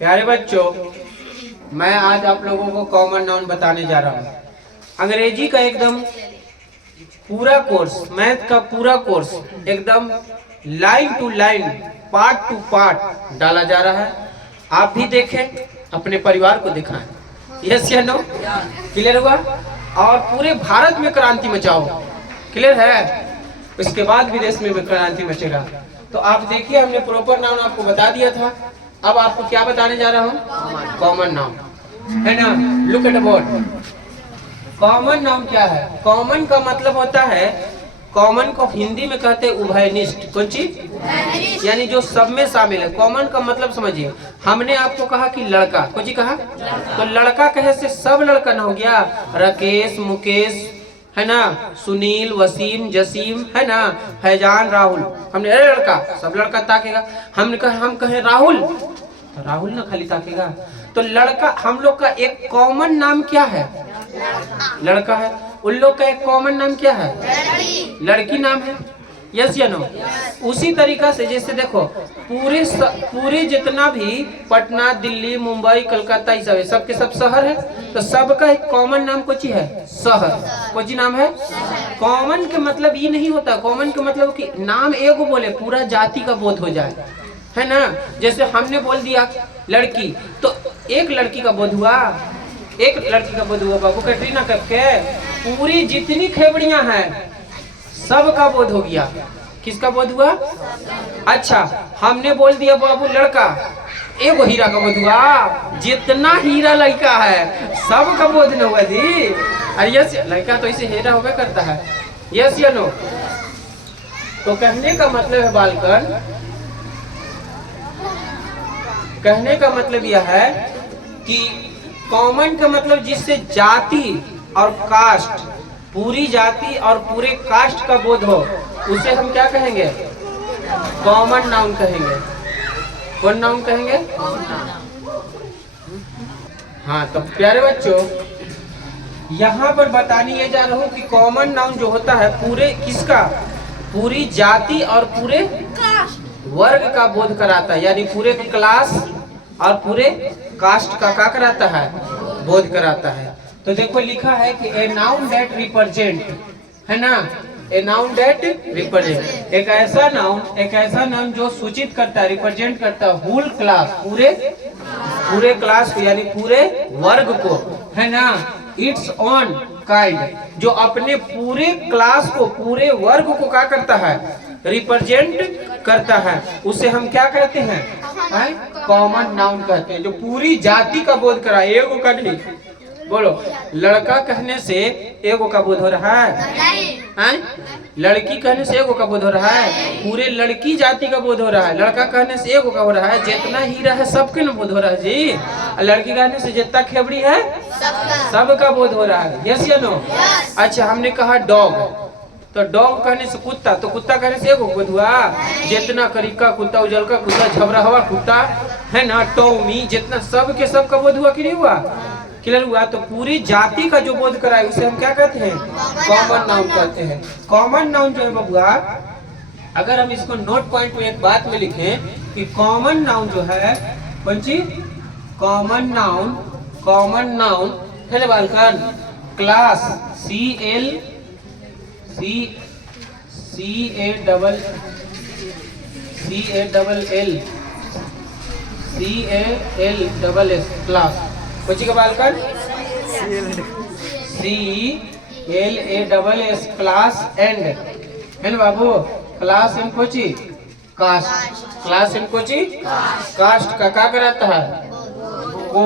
प्यारे बच्चों, मैं आज आप लोगों को कॉमन नाउन बताने जा रहा हूँ। अंग्रेजी का एकदम पूरा कोर्स, मैथ का पूरा कोर्स एकदम line to line, part to part डाला जा रहा है। आप भी देखें, अपने परिवार को दिखाएं। यस या नो? क्लियर हुआ? और पूरे भारत में क्रांति मचाओ। क्लियर है? उसके बाद विदेश में भी क्रांति मचेगा। तो आप देखिए, हमने प्रॉपर नाउन आपको बता दिया था। अब आपको क्या बताने जा रहा हूँ? कॉमन नाउन, है ना? Look at about. Common noun क्या है? कॉमन का मतलब होता है, कॉमन को हिंदी में कहते हैं उभयनिष्ठ। कौन चीज? यानी जो सब में शामिल है। कॉमन का मतलब समझिए, हमने आपको कहा कि लड़का, कौन चीज कहा? तो लड़का कहे से सब लड़का ना हो गया, राकेश, मुकेश, है ना, सुनील, वसीम, जसीम, है ना, फैजान, राहुल। हमने अरे लड़का, सब लड़का ताकेगा। हम कहे राहुल, तो राहुल ना खाली ताकेगा। तो लड़का, हम लोग का एक कॉमन नाम क्या है? लड़का है। उन लोग का एक कॉमन नाम क्या है? लड़की नाम है। यस या नो? उसी तरीका से जैसे देखो, पूरे जितना भी पटना, दिल्ली, मुंबई, कलकत्ता, ये सब सबके सब शहर है। तो सबका एक कॉमन नाम कुछ है, शहर। कुछ नाम है। कॉमन के मतलब ये नहीं होता, कॉमन के मतलब कि नाम एगो बोले, पूरा जाति का बोध हो जाए, है ना? जैसे हमने बोल दिया लड़की, तो एक लड़की का बोध हुआ, एक लड़की का बोध हुआ। बाबू कैटरीना कैफ के पूरी जितनी खेबड़ियां हैं सबका बोध हो गया। किसका बोध हुआ? अच्छा, हमने बोल दिया बाबू लड़का, एगो हीरा का बोध हुआ। जितना हीरा लड़का है सबका बोध न हुआ जी। अरे यस, लड़का तो इसे हीरा होगा करता है। यस या नो? तो कहने का मतलब है बालकन, कहने का मतलब यह है कि कॉमन का मतलब जिससे जाति और कास्ट, पूरी जाति और पूरे कास्ट का बोध हो, उसे हम क्या कहेंगे? कॉमन नाउन कहेंगे। कौन नाउन कहेंगे? हाँ, तो प्यारे बच्चों, यहाँ पर बताने ये जा रहा हूँ कि कॉमन नाउन जो होता है पूरे किसका? पूरी जाति और पूरे वर्ग का बोध कराता है। यानी पूरे क्लास और पूरे कास्ट का क्या कराता है? बोध कराता है। तो देखो लिखा है कि ए नाउन दैट रिप्रेजेंट, है ना, ए नाउन दैट रिप्रेजेंट, एक ऐसा नाउन जो सूचित करता है, रिप्रेजेंट करता है होल क्लास, पूरे क्लास को, यानी पूरे वर्ग को, है ना। इट्स ऑन काइंड, जो अपने पूरे क्लास को, पूरे वर्ग को क्या करता है? रिप्रेजेंट करता है। उसे हम क्या कहते हैं? कॉमन नाउन कहते हैं। जो पूरी जाति का बोध करा, एगो का नहीं। बोलो, लड़का कहने से एगो का बोध हो रहा है? लड़की कहने से एगो का बोध हो रहा है? पूरे लड़की जाति का बोध हो रहा है। लड़का कहने से एगो का हो रहा है, जितना हीरा है सबके न बोध हो रहा है जी। लड़की कहने से जितना खेबड़ी है सबका बोध हो रहा है। यस या नो? अच्छा, हमने कहा डॉग, तो डॉग कहने से कुत्ता, तो कुत्ता कहने से एगो बोध हुआ। जितना करिका कुत्ता, उजल का कुत्ता, झबरा कुत्ता, है ना, टॉमी, जितना सबके सबका बोध हुआ कि नहीं हुआ? क्लियर हुआ? तो पूरी जाति का जो बोध कराए उसे हम क्या कहते हैं? कॉमन नाउन कहते हैं। कॉमन नाउन जो है बबुआ, अगर हम इसको नोट पॉइंट में एक बात में लिखें कि कॉमन नाउन जो है, कौन सी? कॉमन नाउन है ना बालकन, क्लास CLASS क्लास, का बालकन CLASS क्लास एंड, है ना बाबू, क्लास एंड कोची कास्ट, क्लास एंड कोची कास्ट का क्या कराता है? को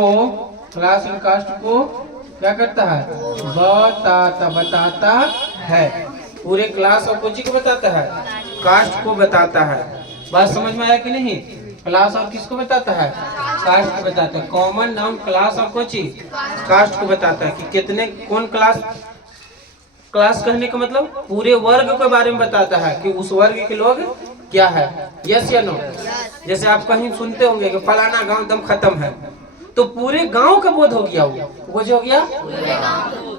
क्लास एंड कास्ट को क्या करता है? बताता है। पूरे क्लास और कोची को बताता है? कास्ट को बताता है। बात समझ में आया कि नहीं? क्लास और किसको बताता है? कास्ट को बताता है। कॉमन नाउन क्लास और कोची कास्ट को बताता है कि कितने, कौन क्लास। क्लास कहने का मतलब पूरे वर्ग के बारे में बताता है कि उस वर्ग के लोग क्या है। यस या नो? जैसे आप कहीं सुनते होंगे कि फलाना गांव दम खत्म है, तो पूरे गांव का बोध हो गया, वो जो हो गया।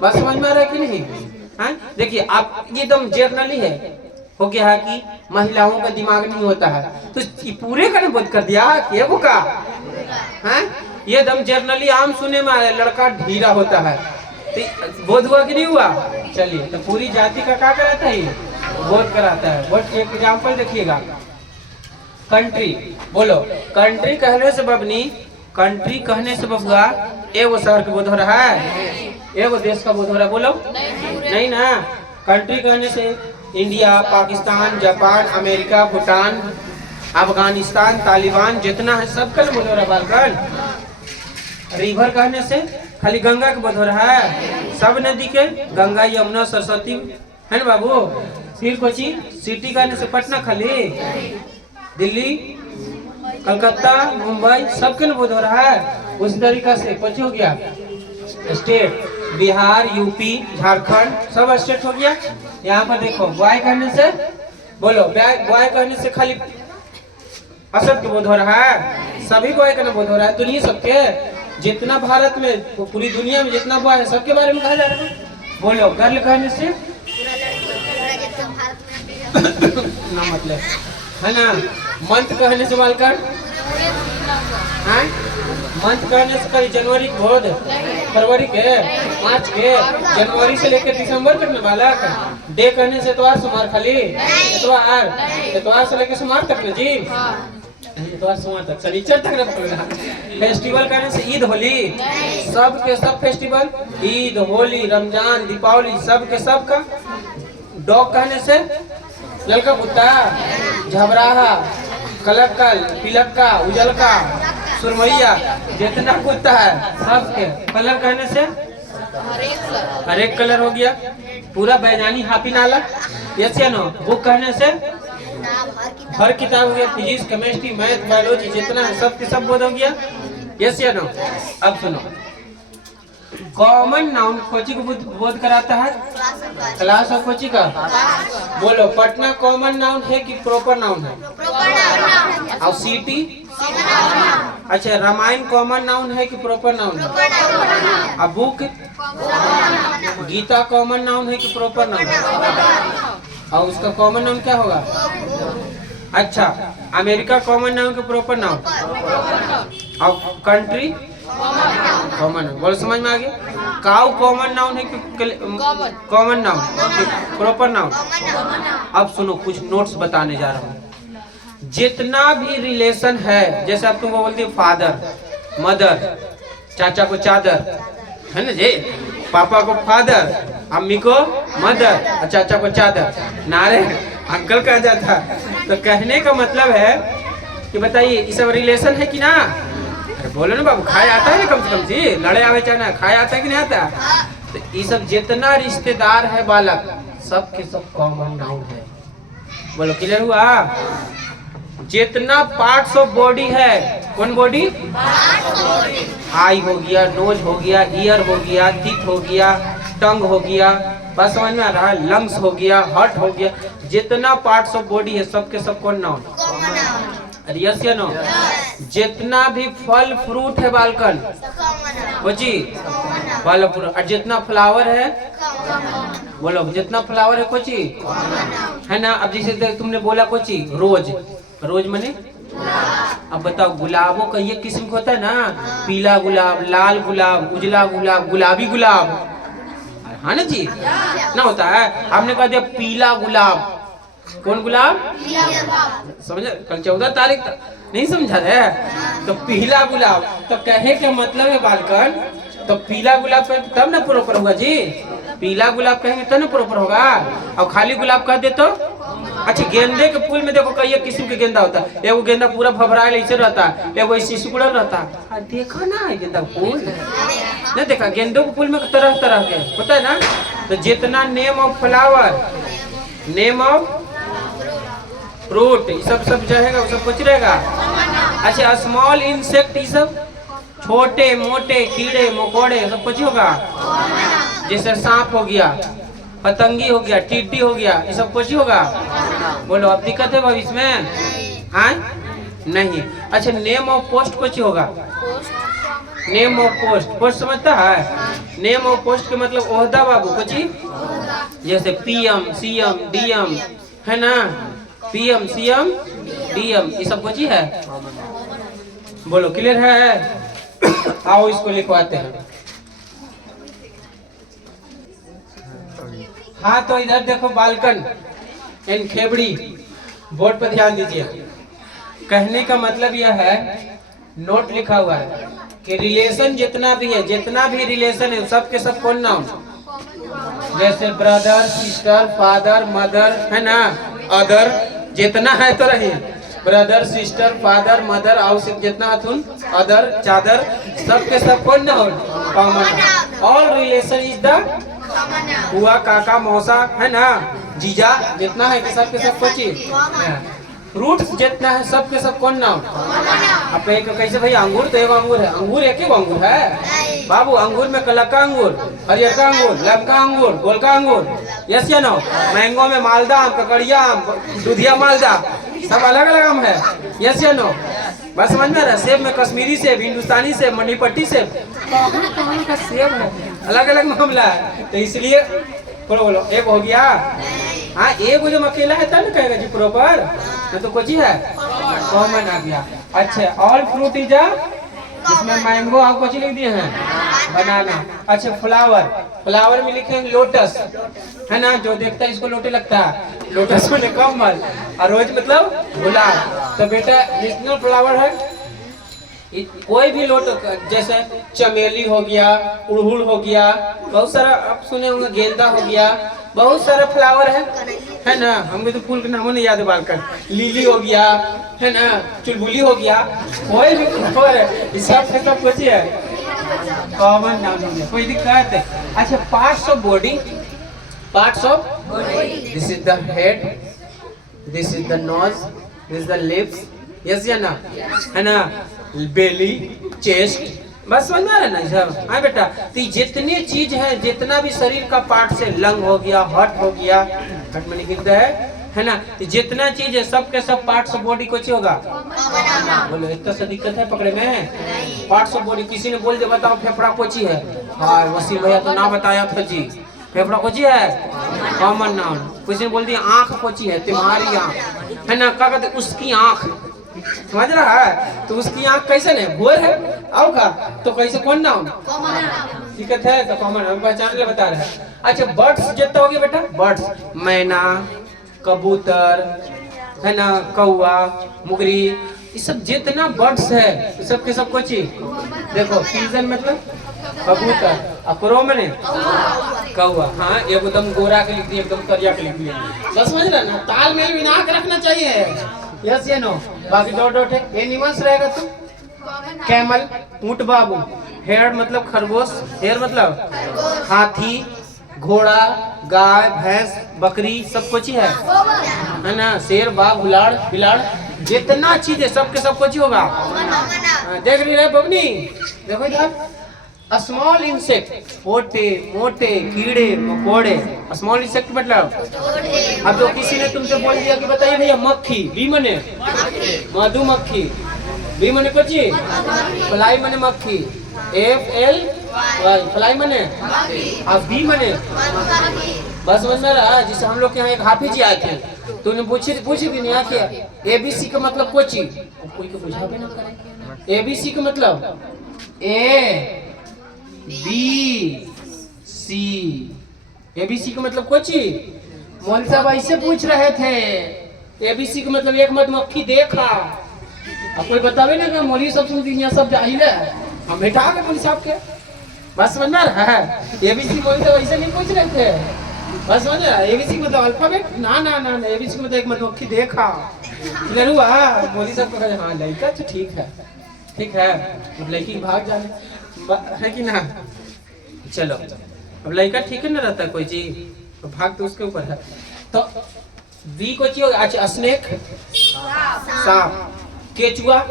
बस समझ में आ रहा है कि नहीं? देखिए, आप एकदम जर्नली है हो गया है कि महिलाओं का दिमाग नहीं होता है, तो पूरे का बोध कर दिया कि वो का हैं? ये दम जर्नली आम सुने में आया, लड़का ढीला होता है। तो बोध हुआ कि नहीं हुआ? चलिए, तो पूरी जाति का क्या कराता है? ये बोध कराता है। बोध एक एग्जाम्पल देखिएगा, कंट्री। बोलो, कंट्री कहने से बबनी, कंट्री कहने से बबुआ एगो शहर का बोध हो रहा है, एगो देश का बोध हो रहा है? बोलो नहीं ना। कंट्री कहने से India, Pakistan, Japan, America, Bhutan, Afghanistan, Taliban जितना है सबका बोध हो रहा है बालकन। रिवर कहने से खाली गंगा का बोध हो रहा है, सब नदी के, गंगा, यमुना, सरस्वती, है ना बाबू। फिर कोची सिटी कहने से पटना खाली, दिल्ली, कलकत्ता, मुंबई सबके बोध हो रहा है। उस तरीका से कुछ हो गया स्टेट, बिहार, यूपी, झारखंड सब स्टेट हो गया। यहाँ पर देखो बॉय कहने से, बोलो बॉय कहने से खाली असद के बोध हो रहा है, सभी बॉय का बोध हो रहा है। तो नहीं सबके, जितना भारत में, पूरी दुनिया में जितना बॉय है सबके बारे में कहा जा रहा है। बोलो गर्ल कहने से ना मतलब है ना। मंथ कहने से बालकन, मंथ कहने से कभी जनवरी के बोध, फरवरी के, मार्च के, जनवरी से लेकर दिसंबर तक में बालक। डे कहने से एतवार सोमवार खाली, एतवार से लेकर सोमवार तक ना जी, एतवार सोमवार तक, शनिचर तक ना। फेस्टिवल कहने से ईद, होली, सब के सब फेस्टिवल, ईद, होली, रमजान, दीपावली सब के सब का। डॉग कहने से ललका कुत्ता, झबराहा, कलक्कल, पिलक्का, उजलका, सुरमैया, जितना कुत्ता है सबके। कलर कहने से हर एक कलर हो गया, पूरा बैजानी हाफी नाला। यस या नो। बुक कहने से हर किताब हो गया, फिजिक्स, केमिस्ट्री, मैथ, बायोलॉजी जितना है सब के सब बोध हो गया। यस या नो। अब सुनो, कॉमन नाउन कोची को बोध कराता है? क्लास ऑफ कोची का। बोलो पटना कॉमन नाउन है कि प्रॉपर नाउन है? और सिटी? अच्छा, रामायण कॉमन नाउन है कि प्रॉपर नाउन है? अब बुक, गीता कॉमन नाउन है कि प्रॉपर नाउन है? और उसका कॉमन नाउन क्या होगा? अच्छा, अमेरिका कॉमन नाउन के प्रॉपर नाउन, और कंट्री कॉमन। बोलो समझ में आ गया? काउ कॉमन नाउन है कि कॉमन नाउन, प्रॉपर नाउन? अब सुनो, कुछ नोट्स बताने जा रहा हूँ। जितना भी रिलेशन है, जैसे आप तुमको बोलते हो फादर, मदर, चाचा को चादर, है ना जी, पापा को फादर, अम्मी को मदर, और चाचा को चादर, नारे अंकल कहा जाता। तो कहने का मतलब है कि बताइए ये सब रिलेशन है कि ना? अरे बोलो ना बाबू, खाया आता है ना कम से कम जी, लड़े आवे चाहे खाया आता है कि नहीं आता? तो ये सब जितना रिश्तेदार है बालक, सब के सब कॉमन नाउन है। बोलो क्लियर हुआ? जितना पार्ट्स ऑफ बॉडी है, कौन बॉडी? आई हो गया, नोज हो गया, ईयर हो गया, टीथ हो गया, टंग हो गया, बस समझ में आ रहा है? लंग्स हो गया, हार्ट हो गया, जितना पार्ट्स ऑफ बॉडी है सबके सब कौन नाउन? यस या नो? जितना भी फल फ्रूट है बालकन, कोची वाला पूरा, और जितना फ्लावर है, बोलो जितना फ्लावर है कोची है ना। अब जैसे तुमने बोला कोची रोज, रोज मने अब बताओ, गुलाबों का ये किस्म होता है ना, पीला गुलाब, लाल गुलाब, उजला गुलाब, गुलाबी गुलाब, है ना जी, ना होता है। हमने कह दिया पीला गुलाब, कौन गुलाब? समझे? कल 14 तारीख तक नहीं समझा रहे? तो पीला गुलाब, तो कहे के मतलब है बालकन, तो पीला गुलाब कहेंगे तब ना प्रॉपर होगा जी, पीला गुलाब कहेंगे तब ना प्रॉपर होगा। और खाली गुलाब कह दे तो अच्छा। गेंदे के फूल में देखो कई किस्म के गेंदा होता है, एगो गेंदा पूरा भभरायल ऐसे रहता है, एगो ऐसे सिकुड़ल रहता है। देखा ना गेंदा का फूल, नहीं देखा? गेंदों के फूल में तरह तरह के होता है ना। तो जितना name of flower, name of fruit, सब सब जाएगा, वो सब कुछ रहेगा। अच्छा, स्मॉल इंसेक्ट, ये सब छोटे मोटे कीड़े मकोड़े सब कुछ होगा। जैसे सांप हो गया, पतंगी हो गया, टिड्डी हो गया, ये सब कुछ होगा। बोलो अब दिक्कत है भाई इसमें? हाँ नहीं। अच्छा, नेम ऑफ पोस्ट कुछ होगा? नेम ऑफ पोस्ट, पोस्ट समझता है? नेम ऑफ पोस्ट के मतलब ओहदा बाबू कुछ, जैसे पीएम, सीएम, डीएम, है ना, पीएम, सीएम, डीएम, ये सब कुछ है। बोलो क्लियर है? आओ इसको लिखवाते हैं। हाँ तो इधर देखो बालकन एंड खेबड़ी, बोर्ड पर ध्यान दीजिए। कहने का मतलब यह है, नोट लिखा हुआ है कि रिलेशन जितना भी है, जितना भी रिलेशन है सब के सब कौन नाउन, जैसे ब्रदर, सिस्टर, फादर, मदर, है ना, अदर, जितना है तो रही brother, sister, father, mother, out जितना हथुन, अदर, चादर, सब के सब कौन noun, common. All relation is the हुआ, काका, मौसा, है ना, जीजा, जितना है कि सब के सब कोची फ्रूट्स जितना है सब के सब कौन नाम। अब कैसे भाई, अंगूर तो एक अंगूर है, अंगूर एक ही अंगूर है बाबू। अंगूर में कलका अंगूर, हरियर का अंगूर, लमका अंगूर, गोलका अंगूर, यस या नो। मैंगो में मालदा आम, ककड़िया आम, दूधिया मालदा, सब अलग अलग आम है, यस या नो। बस समझ में आ रहा? सेब में कश्मीरी सेब, हिंदुस्तानी सेब, मणिपट्टी सेब, का सेब है, अलग अलग मामला है। तो इसलिए बोलो बोलो, एक हो गया। हाँ एक जो अकेला है तब कहेगा जी प्रॉपर, तो कुछ है कॉमन आ गया। अच्छा, ऑल फ्रूट इज इसमें मैंगो आप कुछ लिख दिए हैं, बनाना। अच्छा, फ्लावर, फ्लावर में लिखेंगे लोटस, है ना, जो देखता है इसको लोटे लगता है, लोटस में कमल, और रोज मतलब गुलाब। तो बेटा नेशनल फ्लावर है कोई भी लोटस, जैसे चमेली हो गया, उड़हुल हो गया, बहुत सारा आप सुने होंगे, गेंदा हो गया, बहुत सारा फ्लावर है ना। हमें तो फूल के नामों नहीं याद है, बालकन, लिली हो गया, है ना, चुलबुली हो गया, कोई भी फ्लावर है, सब कुछ है कॉमन नाम है, कोई दिक्कत है। अच्छा, parts of body, parts of this is the head, this is the nose, this is the lips, yes या ना, है ना, बेली, चेस्ट, बस समझ में आ रहा है ना सब। हाँ बेटा, तो जितनी चीज है, जितना भी शरीर का पार्ट से, लंग हो गया, हार्ट हो गया, हार्ट में लिखता है ना, तो जितना चीज है सब के सब पार्ट्स ऑफ बॉडी कुछ होगा। बोलो इतना सा दिक्कत है पकड़े में? पार्ट्स ऑफ बॉडी किसी ने बोल दिया बताओ फेफड़ा कोची है, हाँ वसीम भैया तो ना बताया था जी, फेफड़ा कोची है कॉमन नाउन। किसी ने बोल दिया आँख कोची है, तुम्हारी आँख, है ना, क्या कहते उसकी आँख, समझ रहा है? तो उसकी आँख कैसे नहीं भोर है, आओ का तो कैसे कौन नाउन, दिक्कत है तो कॉमन, हम पहचान ले बता रहे हैं। अच्छा, बर्ड्स जितना हो गया बेटा, बर्ड्स, मैना, कबूतर, है ना, कौवा, मुगरी, ये सब जितना बर्ड्स है सब के सब कुछ देखो। पिजन मतलब कबूतर, अकरो मैंने कौवा, हाँ एकदम गोरा के लिख दिया, एकदम करिया के लिख दिया, बस समझ रहा ना, तालमेल बिना के रखना चाहिए, यस या नो। बाकी डॉट डॉट है, एनिमल्स रहेगा तो कैमल, ऊंट बाबू, हेयर मतलब खरगोश, हेयर मतलब हाथी, घोड़ा, गाय, भैंस, बकरी, सब कुछ है ना, शेर, बाघ, हुलाड़, बिलाड़, जितना चीज है सब के सब कुछ होगा। देख रही है बबनी, देखो इधर, स्मॉल इंसेक्ट, छोटे मोटे कीड़े मकोड़े, स्मॉल इंसेक्ट मतलब। अब तो किसी ने तुमसे बोल दिया कि बताइए भैया मक्खी, बी मने मधुमक्खी, बी मने कोची, फ्लाई मने मक्खी, एफ एल फ्लाई मने, अब बी मने बस समझ में रहा। जिसे हम लोग के यहाँ एक हाफिज जी आए थे, तो उन्हें पूछी कि नहीं आके एबीसी का मतलब कोची, कोई को बुझा भी ना करे। एबीसी का मतलब ए बी सी, एबीसी का मतलब कोची, मौलवी साहब ऐसे पूछ रहे थे, एबीसी का मतलब एक मधुमक्खी देखा। अब कोई बतावे ना कि मौलवी सब सुनती यहाँ सब जाहिल है, हम बैठा गए मौलवी साहब के, बस समझ में रहा है। एबीसी मौलवी साहब ऐसे नहीं पूछ रहे थे, बस समझ रहा है। एबीसी मतलब अल्फाबेट, ना ना ना, एबीसी मतलब एक मधुमक्खी देखा, हुआ मौलवी साहब को कहा हाँ लड़का तो ठीक है, ठीक है, अब लड़की भाग जाने है कि ना, चलो अब लड़का ठीक है ना रहता है कोई चीज, तो भाग तो उसके ऊपर है। तो बी को चाहिए। अच्छा, स्नेक सांप, केचुआ,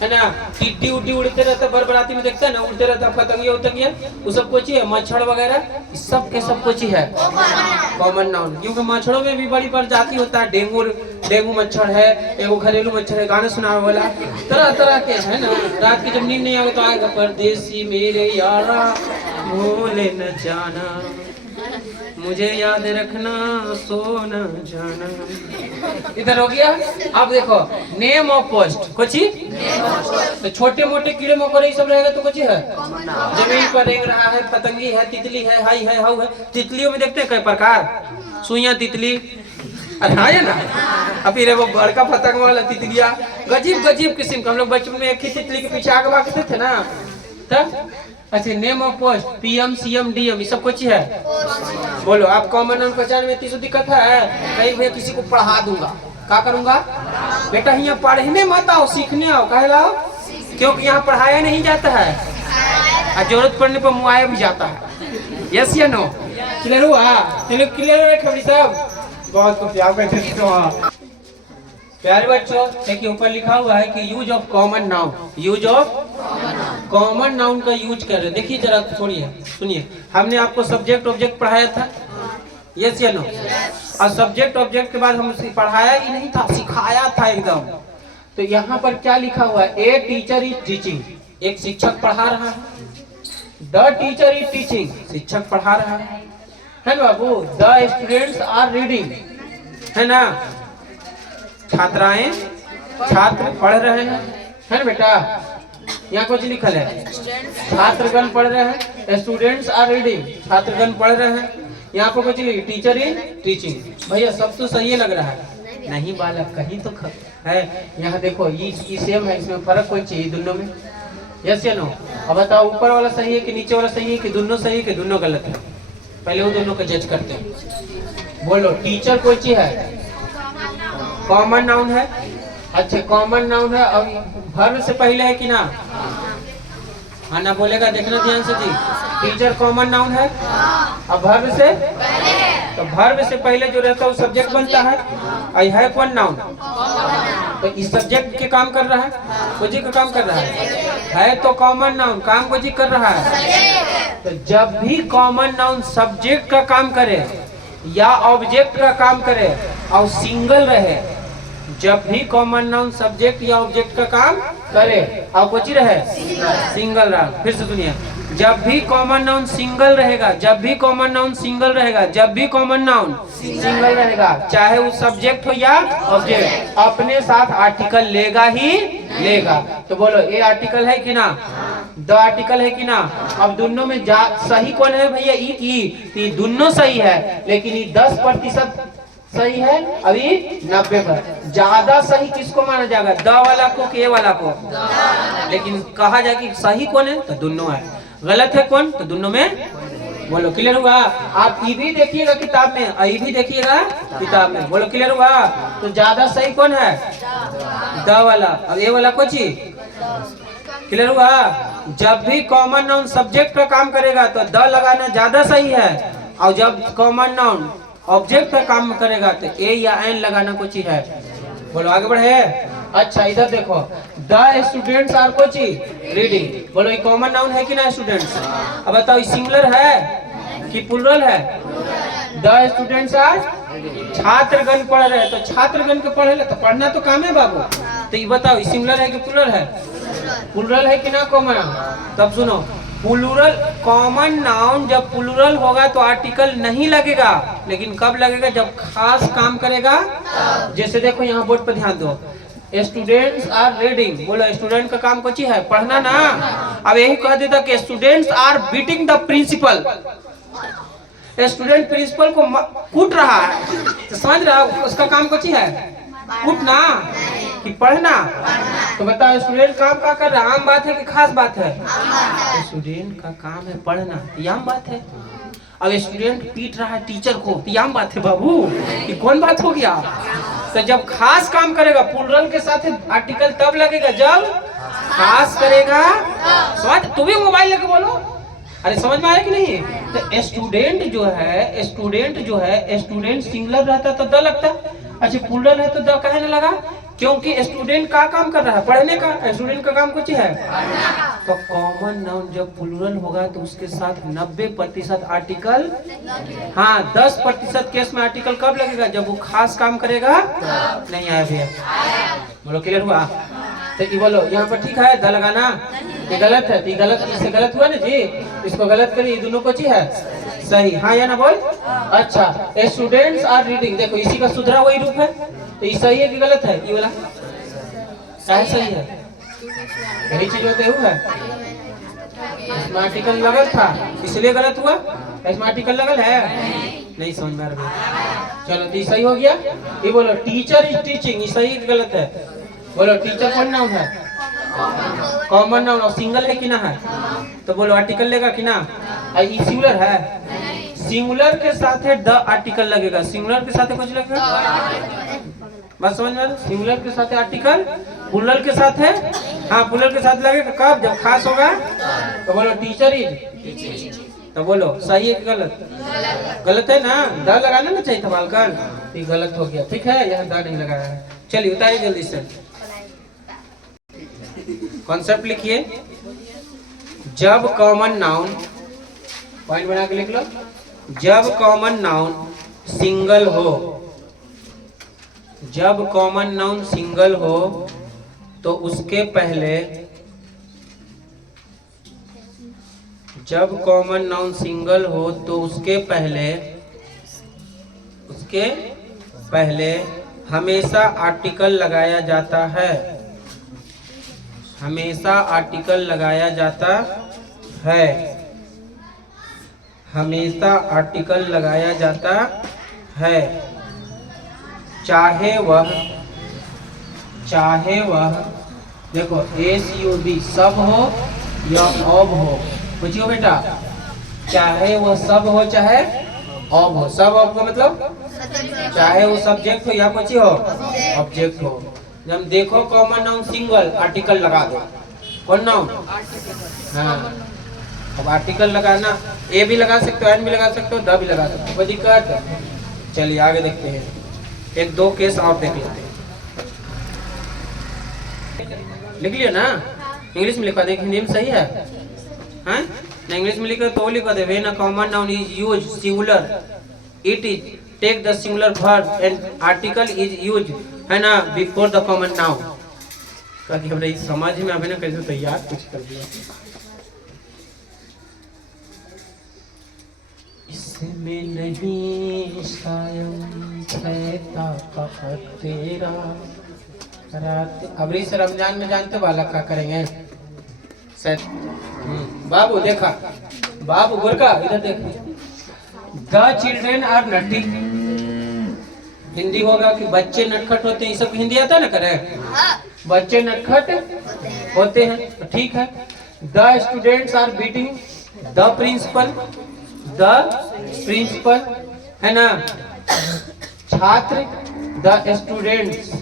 है ना, टिड्डी उड्डी उड़ते रहता, बरबराती में देखता है ना, उड़ते रहता, पतंगिया उतंगिया, वो सब कुछ है, मच्छर वगैरह सब के सब कुछ है कॉमन नाउन। क्योंकि मच्छरों में भी बड़ी प्रजाति होता है, डेंगू मच्छर है, एगो घरेलू मच्छर है, गाने सुनाने वाला, तरह तरह के, है ना। रात की जब नींद नहीं आवे तो आएगा परदेसी मेरे यारा भूले न जाना, मुझे याद रखना सोना जाना। इधर हो गया। अब देखो नेम ऑफ पोस्ट कुछ तो छोटे मोटे कीड़े मकोड़े सब रहेगा तो कुछ है जमीन पर रेंग रहा है, पतंगी है, तितली है, हाई है, हाउ है। तितलियों में देखते हैं कई प्रकार, सुइयां तितली, अरे हाँ है ना। अब फिर वो बड़का पतंग वाला तितलियां गजीब गजीब किस्म का। हम लोग बचपन में एक ही तितली के पीछे आगे भागते थे ना। तब अच्छा name of post PM CM DM ये सब कुछ है। बोलो आप कॉमन नाउन पहचान में तीसरी दिक्कत है। कहीं भैया किसी को पढ़ा दूंगा, क्या करूंगा बेटा यहाँ पढ़ने मत आओ, सीखने आओ। कहे लाओ क्योंकि यहाँ पढ़ाया नहीं जाता है और जरूरत पड़ने पर मुआया भी जाता है। यस या नो? क्लियर हुआ? चलो क्लियर है खबरी साहब। बहुत कुछ यहाँ बैठे तो प्यारे बच्चों देखिए ऊपर लिखा हुआ है कि use of common noun, use of common noun का यूज कर रहे। देखिए जरा छोड़िए सुनिए, हमने आपको सब्जेक्ट ऑब्जेक्ट पढ़ाया था, यस या नो? और सब्जेक्ट ऑब्जेक्ट के बाद हम पढ़ाया ही नहीं था, सिखाया था एकदम। तो यहाँ पर क्या लिखा हुआ है? ए टीचर इज टीचिंग, एक शिक्षक पढ़ा रहा है। द टीचर इज टीचिंग, शिक्षक पढ़ा रहा है ना बाबू। द स्टूडेंट्स आर रीडिंग, है ना। छात्राएं छात्र पढ़ रहे हैं, है ना बेटा। यहाँ कुछ लिखल है छात्रगण पढ़ रहे हैं, स्टूडेंट्स आर रीडिंग, छात्रगण पढ़ रहे हैं। यहाँ पर कुछ लिखा टीचर इन टीचिंग। भैया सब तो सही लग रहा है नहीं बालक, कहीं तो है। यहाँ देखो ये सेम है, इसमें फर्क कोई चाहिए दोनों में? यस या नो? अब बताओ ऊपर वाला सही है कि नीचे वाला सही है कि दोनों सही है कि दोनों गलत है? पहले वो दोनों को जज करते हैं। बोलो टीचर कोई चीज है? कॉमन नाउन है। अच्छा कॉमन नाउन है और वर्ब से पहले है कि ना? हाँ ना बोलेगा, देखना ध्यान से जी। टीचर कॉमन नाउन है और वर्ब से तो वर्ब से पहले जो रहता है वो सब्जेक्ट बनता है और है कौन नाउन। तो इस सब्जेक्ट के काम कर रहा है, कोजी का काम कर रहा है तो कॉमन नाउन काम कोजी कर रहा है। तो जब भी कॉमन नाउन सब्जेक्ट का काम करे या ऑब्जेक्ट का काम करे और सिंगल रहे, जब भी कॉमन नाउन सब्जेक्ट या ऑब्जेक्ट का काम करे और कुछ रहे सिंगल रहा। फिर से सुनिए, जब भी कॉमन नाउन सिंगल रहेगा, जब भी कॉमन नाउन सिंगल रहेगा, जब भी कॉमन नाउन सिंगल रहेगा, चाहे वो सब्जेक्ट हो या ऑब्जेक्ट, अपने साथ आर्टिकल लेगा ही लेगा। तो बोलो ए आर्टिकल है कि ना? द आर्टिकल है कि ना? अब दोनों में सही कौन है भैया? ई दोनों सही है, लेकिन ये 10% सही है, अभी 90 पर। ज्यादा सही किसको माना जाएगा? द वाला को कि ए वाला को? लेकिन कहा जाए कि सही कौन है तो दोनों है, गलत है कौन तो दोनों में। बोलो क्लियर हुआ? आप ये भी देखिएगा किताब में और ये भी देखिएगा किताब में। बोलो क्लियर हुआ? तो ज्यादा सही कौन है? द वाला। अब ए वाला कुछ क्लियर हुआ? जब भी कॉमन नाउन सब्जेक्ट का काम करेगा तो द लगाना ज्यादा सही है, और जब कॉमन नाउन ऑब्जेक्ट का काम करेगा तो ए या एन लगाना कुछ है। बोलो आगे बढ़े। अच्छा इधर देखो, द स्टूडेंट्स आर कुछ रीडिंग। बोलो ये कॉमन नाउन है कि ना स्टूडेंट्स? अब बताओ ये सिंगुलर है कि प्लुरल है? द स्टूडेंट्स आर, छात्रगण पढ़ रहे हैं तो छात्रगण के पढ़े तो पढ़ना तो काम है बाबू। तो ये बताओ ये सिंगुलर है कि प्लुरल है? प्लुरल है कि ना कॉमन? तब सुनो, प्लुरल कॉमन नाउन जब प्लुरल होगा तो आर्टिकल नहीं लगेगा, लेकिन कब लगेगा? जब खास काम करेगा। जैसे देखो यहाँ बोर्ड पर ध्यान दो, स्टूडेंट्स आर रीडिंग। बोलो स्टूडेंट का काम कुछ है पढ़ना ना। अब यही कह देता कि students are beating the principal, student principal को कूट रहा है, तो समझ रहा है उसका काम कुछ है? कूटना कि पढ़ना? तो बताओ स्टूडेंट काम क्या कर रहा है? आम बात है कि खास बात है? स्टूडेंट का काम है पढ़ना, ये आम बात है। अब स्टूडेंट पीट रहा है टीचर को, ये आम बात है बाबू, ये कौन बात हो गया? तो जब खास काम करेगा प्लुरल के साथ आर्टिकल तब लगेगा जब खास करेगा। समझ? तू भी मोबाइल लेके बोलो, अरे समझ में आया कि नहीं? तो स्टूडेंट जो है स्टूडेंट सिंगुलर रहता तो द लगता। अच्छा प्लुरल है तो द काहे ना लगा? क्योंकि स्टूडेंट का काम कर रहा है पढ़ने का, स्टूडेंट का काम कुछ है। तो कॉमन नाउन जब प्लुरल होगा तो उसके साथ 90% आर्टिकल, हाँ 10% केस में आर्टिकल कब लगेगा? जब वो खास काम करेगा। नहीं आया भैया? बोलो क्लियर हुआ? तो ये बोलो यहाँ पर ठीक है द लगाना, ये गलत है तो ये गलत, इससे गलत हुआ ना जी, इसको गलत करिए, दोनों को चाहिए है सही, हाँ या ना बोल। अच्छा, स्टूडेंट्स आर रीडिंग, देखो इसी का सुधरा वही रूप है, तो ये सही है कि गलत है? ये वाला क्या सही है? यही चीज होते हुआ है, इसमें आर्टिकल लगल था इसलिए गलत हुआ। इसमें आर्टिकल लगल है नहीं, समझ में आ रहा है? चलो तो सही हो गया। ये बोलो टीचर इज टीचिंग, ये सही कि गलत है? बोलो टीचर कौन नाउन है? कॉमन नाउन, और सिंगल है कि ना है? तो बोलो आर्टिकल लेगा कि ना? ये सिंगुलर है, सिंगुलर के साथ है द आर्टिकल लगेगा, सिंगुलर के साथ कुछ लगेगा, बस समझ में? सिंगुलर के साथ आर्टिकल, प्लूरल के साथ है, हाँ प्लूरल के साथ लगेगा कब? जब खास होगा। तो बोलो टीचर इज, तो बोलो सही है कि गलत? गलत है ना, द लगाना ना चाहिए था बालकन, तो गलत हो गया, ठीक है, यहाँ द नहीं लगाया है। चलिए उतारिए जल्दी से, कॉन्सेप्ट लिखिए। जब कॉमन नाउन, पॉइंट बना के लिख लो, जब कॉमन नाउन सिंगल हो, जब कॉमन नाउन सिंगल हो तो उसके पहले, जब कॉमन नाउन सिंगल हो तो उसके पहले हमेशा आर्टिकल लगाया जाता है, हमेशा आर्टिकल लगाया जाता है, हमेशा आर्टिकल लगाया जाता है, चाहे वह देखो SUB सब हो या ऑब हो, पूछियो बेटा, चाहे वह सब हो चाहे ऑब हो, सब ऑब का मतलब चाहे वो सब्जेक्ट हो या कुछ हो ऑब्जेक्ट हो। जब देखो कॉमन नाउन सिंगल, आर्टिकल लगा दो, कौन नाउन? हाँ, अब आर्टिकल लगाना ए भी लगा सकते हो, एन भी लगा सकते हो, द भी लगा सकते हो, कोई दिक्कत? चलिए आगे देखते हैं, एक दो केस और देख लेते हैं। लिख लिया ना? इंग्लिश में लिखवा दे, हिंदी में सही है? हाँ ना, इंग्लिश में लिखो तो लिखवा दे, when a common noun is used singular it is take the singular verb and article is used, है ना, बिफोर द कॉमन नाउन। ताकि हमने समझ में अभी ना कैसे तैयार कुछ कर दिया। इसमें नहीं शायद तेरा रात। अब इस रमजान में जानते बालक क्या करेंगे? बाबू देखा, बाबू गोरका इधर देख, द चिल्ड्रेन आर नटी, हिंदी होगा कि बच्चे नटखट होते हैं, ये सब हिंदी आता है ना? करें, बच्चे नटखट होते हैं, तो ठीक है। The students are beating the principal, the principal, है ना। छात्र, द स्टूडेंट्स,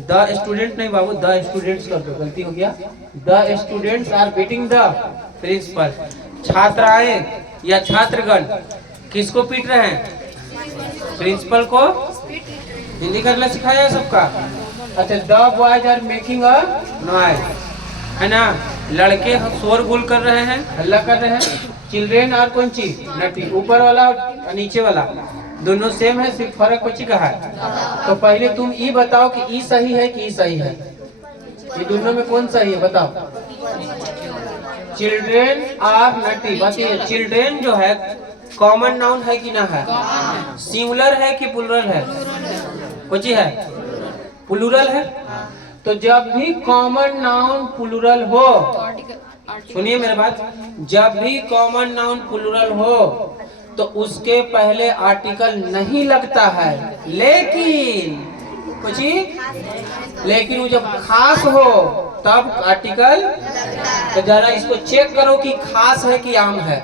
द स्टूडेंट नहीं बाबू, द स्टूडेंट्स कर दो, गलती हो गया। The students are beating the principal. छात्राएं या छात्रगण किसको पीट रहे हैं? प्रिंसिपल को। हिंदी करना सिखाया है सबका? अच्छा, the boys are making a noise, है ना, लड़के शोरगुल कर रहे हैं, हल्ला कर रहे हैं। चिल्ड्रेन आर कौन चीज? नटी, ऊपर वाला और नीचे वाला दोनों सेम है, सिर्फ फर्क कुछ का है। तो पहले तुम ये बताओ कि ई सही है कि ई सही है, ये दोनों में कौन सही है बताओ। चिल्ड्रेन आर नटी, बताइए चिल्ड्रेन जो है कॉमन नाउन है कि ना है? सिंगुलर है कि प्लूरल है? कुछ है प्लूरल है। तो जब भी कॉमन नाउन प्लूरल हो, सुनिए मेरे बात, जब भी कॉमन नाउन प्लूरल हो तो उसके पहले आर्टिकल नहीं लगता है, लेकिन कुछ लेकिन वो जब खास हो तब आर्टिकल। तो जरा इसको चेक करो कि खास है कि आम है।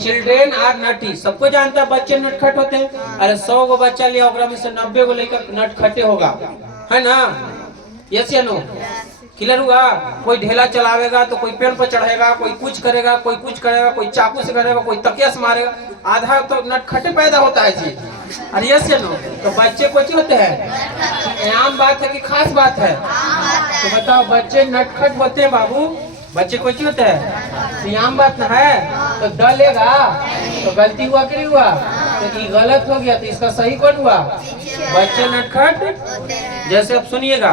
चिल्ड्रेन आर नटी, सबको जानता है बच्चे नटखट होते हैं। अरे 100 गो बच्चा लिया, ओकरा में से 90 गो लेकर नटखटे होगा, है ना? यस या नो? क्लियर हुआ? कोई ढेला चलावेगा तो कोई पेड़ पर चढ़ेगा, कोई कुछ करेगा, कोई कुछ करेगा, कोई चाकू से करेगा, कोई तकिया से मारेगा, आधा तो नटखटे पैदा होता है जी। अरे यस या नो? तो बच्चे कुछ होते हैं, आम बात है कि खास बात है? तो बताओ, बच्चे नटखट होते हैं बाबू, बच्चे कुछ होते हैं, तो आम बात ना है। तो द लेगा तो गलती हुआ कि नहीं हुआ? तो ये गलत हो गया, तो इसका सही कौन हुआ? बच्चे नटखट। जैसे अब सुनिएगा,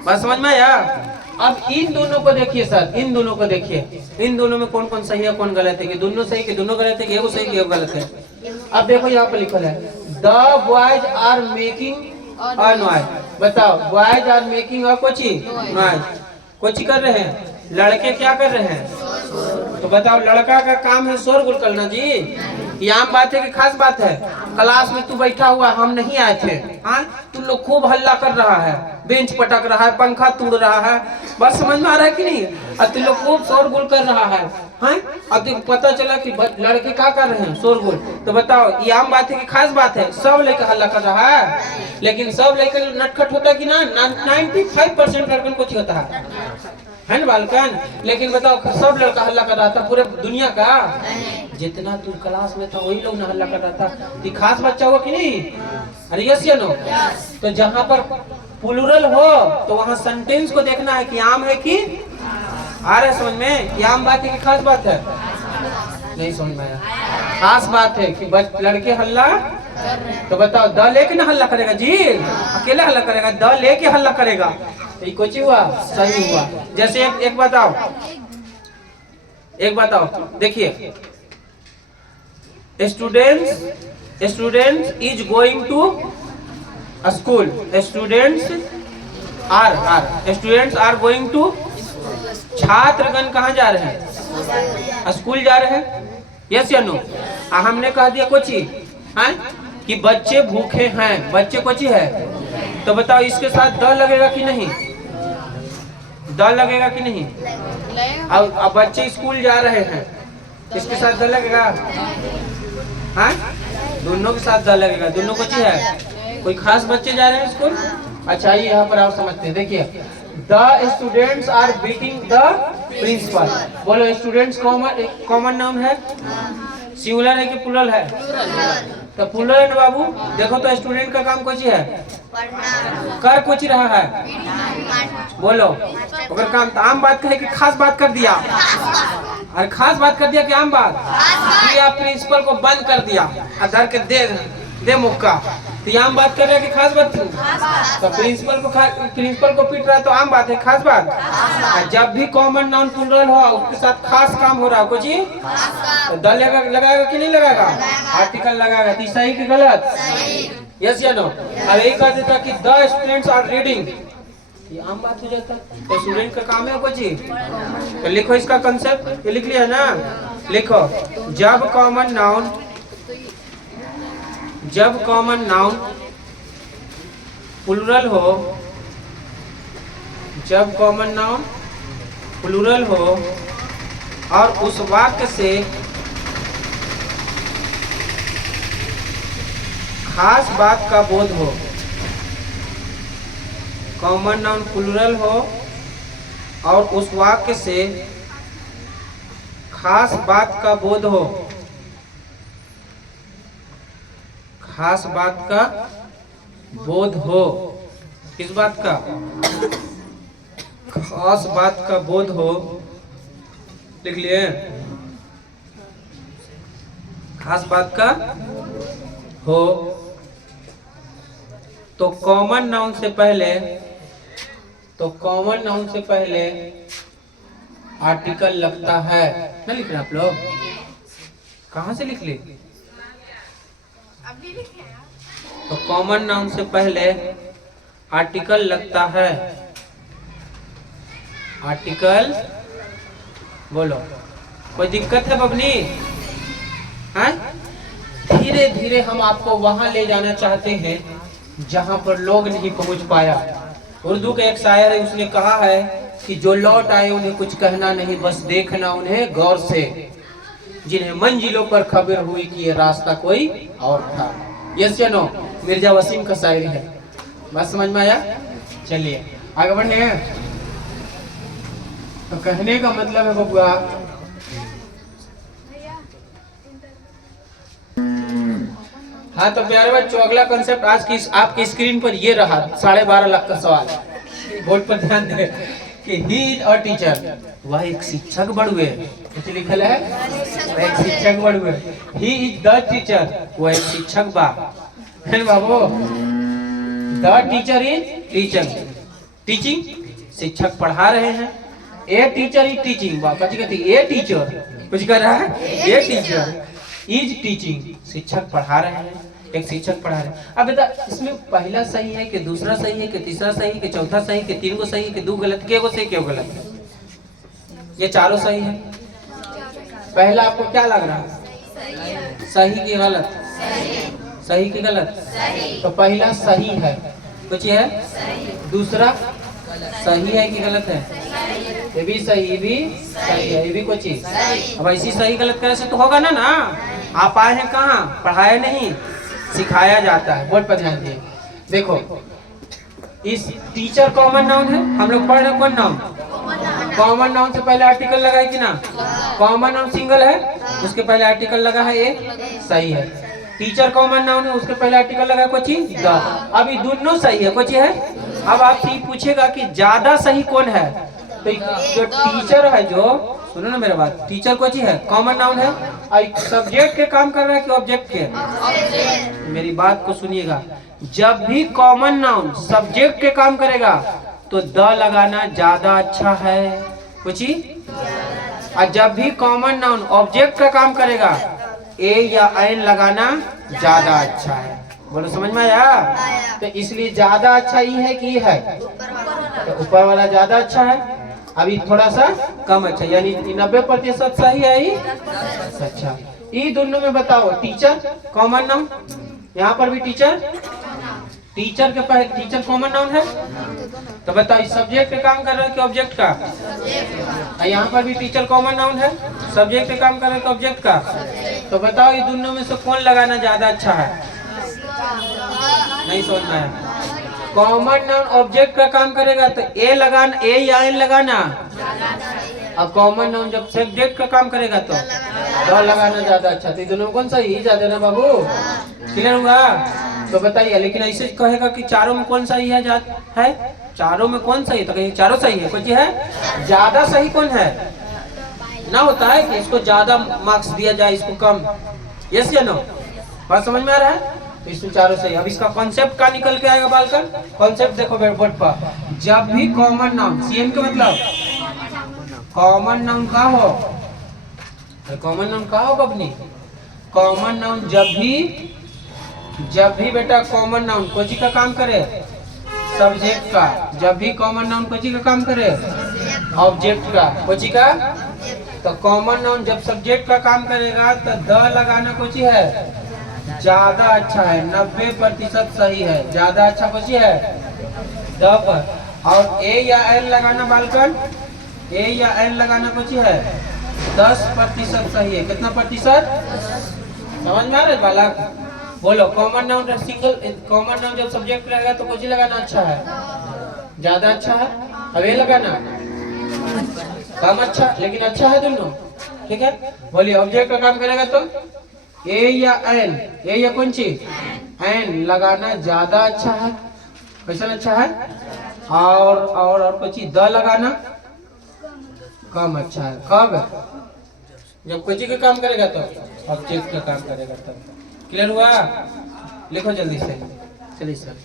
बात समझ में आया? अब इन दोनों को देखिए सर, इन दोनों को देखिए, इन दोनों में कौन कौन सही है कौन गलत है, कि दोनों सही कि दोनों गलत है, कि एगो सही कि एगो गलत है। अब देखो यहाँ पर लिखा है the boys are making a noise. बताओ बॉयज आर मेकिंग अ कोची नॉइज, कोची कर रहे हैं, लड़के क्या कर रहे हैं? तो बताओ लड़का का काम है शोरगुल करना जी, ये आम बात है कि खास बात है? क्लास में तू बैठा हुआ, हम नहीं आए थे, हाँ तू लोग खूब हल्ला कर रहा है, बेंच पटक रहा है, पंखा तोड़ रहा है, बस समझ में आ रहा है कि नहीं? और तू लोग खूब शोरगुल कर रहा है, हाँ अब देखो पता चला कि लड़के क्या कर रहे हैं, शोरगुल। तो बताओ ये आम बात है कि खास बात है? सब लेकर हल्ला कर रहा है, लेकिन सब लेकर नटखट होता है कि ना? 95% लड़कन को होता है ना बालकन? लेकिन बताओ सब लड़का हल्ला कर रहा था पूरे दुनिया का? जितना तू क्लास में था वही लोग ना हल्ला कर रहा था, कि खास बच्चा हुआ कि नहीं? अरे यस या नो? तो जहाँ पर प्लूरल हो तो वहाँ सेंटेंस को देखना है कि आम है कि आ रहा है समझ में? कि आम बात है कि खास बात है? नहीं समझ में आया? खास बात है कि लड़के हल्ला, तो बताओ द लेके ना हल्ला करेगा जी, अकेले हल्ला करेगा? द लेके हल्ला करेगा, ये कुछ हुआ सही हुआ। जैसे एक बताओ, एक बताओ देखिए, students is going to school, students are going to, छात्रगण कहाँ जा रहे हैं? स्कूल जा रहे हैं, यस या नो? हमने कह दिया कुछ ही है कि बच्चे भूखे हैं, बच्चे कुछ है, तो बताओ इसके साथ द लगेगा कि नहीं? द लगेगा कि नहीं? अब बच्चे स्कूल जा रहे हैं, इसके साथ द लगेगा? हाँ दोनों के साथ द लगेगा, दोनों कुछ है। कोई खास बच्चे जा रहे हैं स्कूल? अच्छा ये यहाँ पर आप समझते हैं, देखिए the students are beating the principal. बोलो स्टूडेंट्स कॉमन नाउन है, सिंगुलर है कि प्लूरल है? तो प्लूरल है ना बाबू। देखो तो स्टूडेंट का काम कुछ है, कर कुछ रहा है, बोलो अगर काम तो आम बात कहे कि खास बात कर दिया, और खास बात कर दिया कि आम बात किया, प्रिंसिपल को बंद कर दिया, अधर के दे मुक्का, तो आम बात कर रहा है कि खास बात? तो प्रिंसिपल को पीट रहा है तो आम बात है खास बात? जब भी कॉमन नाउन प्लूरल हो उसके साथ खास काम हो रहा है कुछ, तो द लगाएगा कि नहीं लगाएगा? आर्टिकल लगाएगा, तो सही कि गलत? यस या नो? अब यही कह देता कि द स्टूडेंट्स आर रीडिंग, ये आम बात हो जाता। तो स्टूडेंट का काम है कुछ, तो लिखो इसका कंसेप्ट, ये लिख लिया ना? लिखो जब कॉमन नाउन प्लूरल हो, जब कॉमन नाउन प्लूरल हो और उस वाक्य से खास बात का बोध हो, कॉमन नाउन प्लूरल हो और उस वाक्य से खास बात का बोध हो, खास बात का बोध हो, किस बात का? खास बात का बोध हो, लिख लिए? खास बात का हो तो कॉमन नाउन से पहले आर्टिकल लगता है ना? लिख रहे आप लोग? कहाँ से लिख ले? तो कॉमन नाउन से पहले आर्टिकल लगता है, आर्टिकल बोलो। कोई दिक्कत है बबनी? हैं? धीरे धीरे हम आपको वहां ले जाना चाहते हैं जहां पर लोग नहीं पहुंच पाया। उर्दू का एक शायर है, उसने कहा है कि जो लौट आए उन्हें कुछ कहना नहीं, बस देखना उन्हें गौर से, जिन्हें मंजिलों पर खबर हुई कि ये रास्ता कोई और था। यस या नो? मिर्जा वसीम का शायरी है। बस समझ में आया? चलिए आगे बढ़े हैं। तो कहने का मतलब है बबुआ, हाँ तो प्यारे बच्चों अगला कंसेप्ट आज की आपकी स्क्रीन पर ये रहा 12.5 लाख का सवाल। बोर्ड पर ध्यान दें कि ही इज अ टीचर, वह एक शिक्षक बड़ुए, कुछ लिखल है वह एक शिक्षक बड़ुए। ही इज द टीचर, वह एक शिक्षक बा, है बाबू। द टीचर इज टीचिंग शिक्षक पढ़ा रहे हैं। ए टीचर इज टीचिंग, कहती ए टीचर कुछ कर रहा है, ए टीचर इज टीचिंग, शिक्षक पढ़ा रहे हैं, एक शिक्षक पढ़ा रहे हैं। अब बेटा इसमें पहला सही है कि दूसरा सही है कि तीसरा सही है कि चौथा सही कि तीन को सही है कि दो गलत, के को सही क्यों गलत है? ये चारों सही है। पहला आपको क्या लग रहा है, सही की गलत? सही की गलत? तो पहला सही है, कुछ है, दूसरा सही है कि गलत है? ये भी सही, ये भी सही है, ये भी कुछ चीज। अब ऐसी सही गलत करे से तो होगा ना। आप आए हैं कहाँ, पढ़ाया नहीं, सिखाया जाता है। बोर्ड पर ध्यान दिए। देखो इस टीचर कॉमन नाउन है, हम लोग पढ़ रहे कौन नाउन? कॉमन नाउन से पहले आर्टिकल लगा है कि ना? कॉमन नाउन सिंगल है, उसके पहले आर्टिकल लगा है ए, सही है। टीचर कॉमन नाउन है, उसके पहले आर्टिकल लगा है कोची द। अब ये दोनों सही है, कोची है। अब आपसे ये पूछेगा कि ज्यादा सही कौन है, तो जो टीचर है, जो सुनो ना मेरा बात, टीचर कोची है, कॉमन नाउन है, और सब्जेक्ट के काम कर रहा है कि ऑब्जेक्ट के? मेरी बात को सुनिएगा, जब भी कॉमन नाउन सब्जेक्ट के काम करेगा तो द लगाना ज्यादा अच्छा है, पूछी। और जब भी कॉमन नाउन ऑब्जेक्ट का काम करेगा ए या एन लगाना ज्यादा अच्छा है। बोलो समझ में आया? तो इसलिए ज्यादा अच्छा ये है कि ये है, तो ऊपर वाला ज्यादा अच्छा है, अभी थोड़ा सा कम अच्छा, यानी 90% सही है ये। अच्छा, ये दोनों में बताओ, टीचर कॉमन नाउन, यहाँ पर भी टीचर, टीचर के पहले टीचर कॉमन नाउन है, तो बताओ सब्जेक्ट पे काम कर रहा है कि ऑब्जेक्ट का? यहाँ पर भी टीचर कॉमन नाउन है, सब्जेक्ट पे काम कर रहा है कि ऑब्जेक्ट का? तो बताओ ये दोनों में से कौन लगाना ज्यादा अच्छा है? नहीं समझ में आया? कॉमन नाउन ऑब्जेक्ट का काम करेगा तो ए लगाना, ए या एन लगाना, और कॉमन नाउन जब सब्जेक्ट का काम करेगा तो द लगाना ज्यादा अच्छा। तो दोनों कौन सा ही ज्यादा ना बाबू? क्लियर हुआ? तो बताइए, लेकिन ऐसे कहेगा कि चारों में कौन सही है, चारों में कौन सही है, तो कहीं चारों सही है, कुछ है। ज्यादा सही कौन है ना, होता है कि इसको ज्यादा मार्क्स दिया जाए, इसको कम, यस या नो? बात समझ में आ रहा है? तो इसमें चारों सही। अब इसका कॉन्सेप्ट का निकल के आएगा बालकर, कॉन्सेप्ट देखो बोर्ड पर, जब भी कॉमन नाउन, सीएम का मतलब कॉमन नाउन का हो, कॉमन नाउन का होगा अपनी, कॉमन नाउन जब भी बेटा कॉमन नाउन कोची का काम करे, सब्जेक्ट का, जब भी कॉमन नाउन कोची का काम करे, ऑब्जेक्ट का, कोची का, तो कॉमन नाउन जब सब्जेक्ट का काम करेगा तो द लगाना कोची है ज्यादा अच्छा है, 90% सही है, ज्यादा अच्छा कोची है द पर। और ए या एन लगाना बालकन, ए या एन लगाना कोची है 10% सही है। कितना प्रतिशत? समझ में आ रहा है बालक? बोलो common noun single, common noun जब सब्जेक्ट रहेगा तो कोची लगाना अच्छा है, ज्यादा अच्छा है। अब ये लगाना कम अच्छा, लेकिन अच्छा है दोनों, ठीक है। बोलिए ऑब्जेक्ट का काम करेगा तो ए या एन, ए या कौन चीज, एन लगाना ज्यादा अच्छा है, कैसा अच्छा है, और कोई चीज द लगाना कम अच्छा है। कब? जब कोई चीज का काम करेगा तो ऑब्जेक्ट का काम करेगा तब। क्लियर हुआ? लिखो जल्दी से, चलिए सर।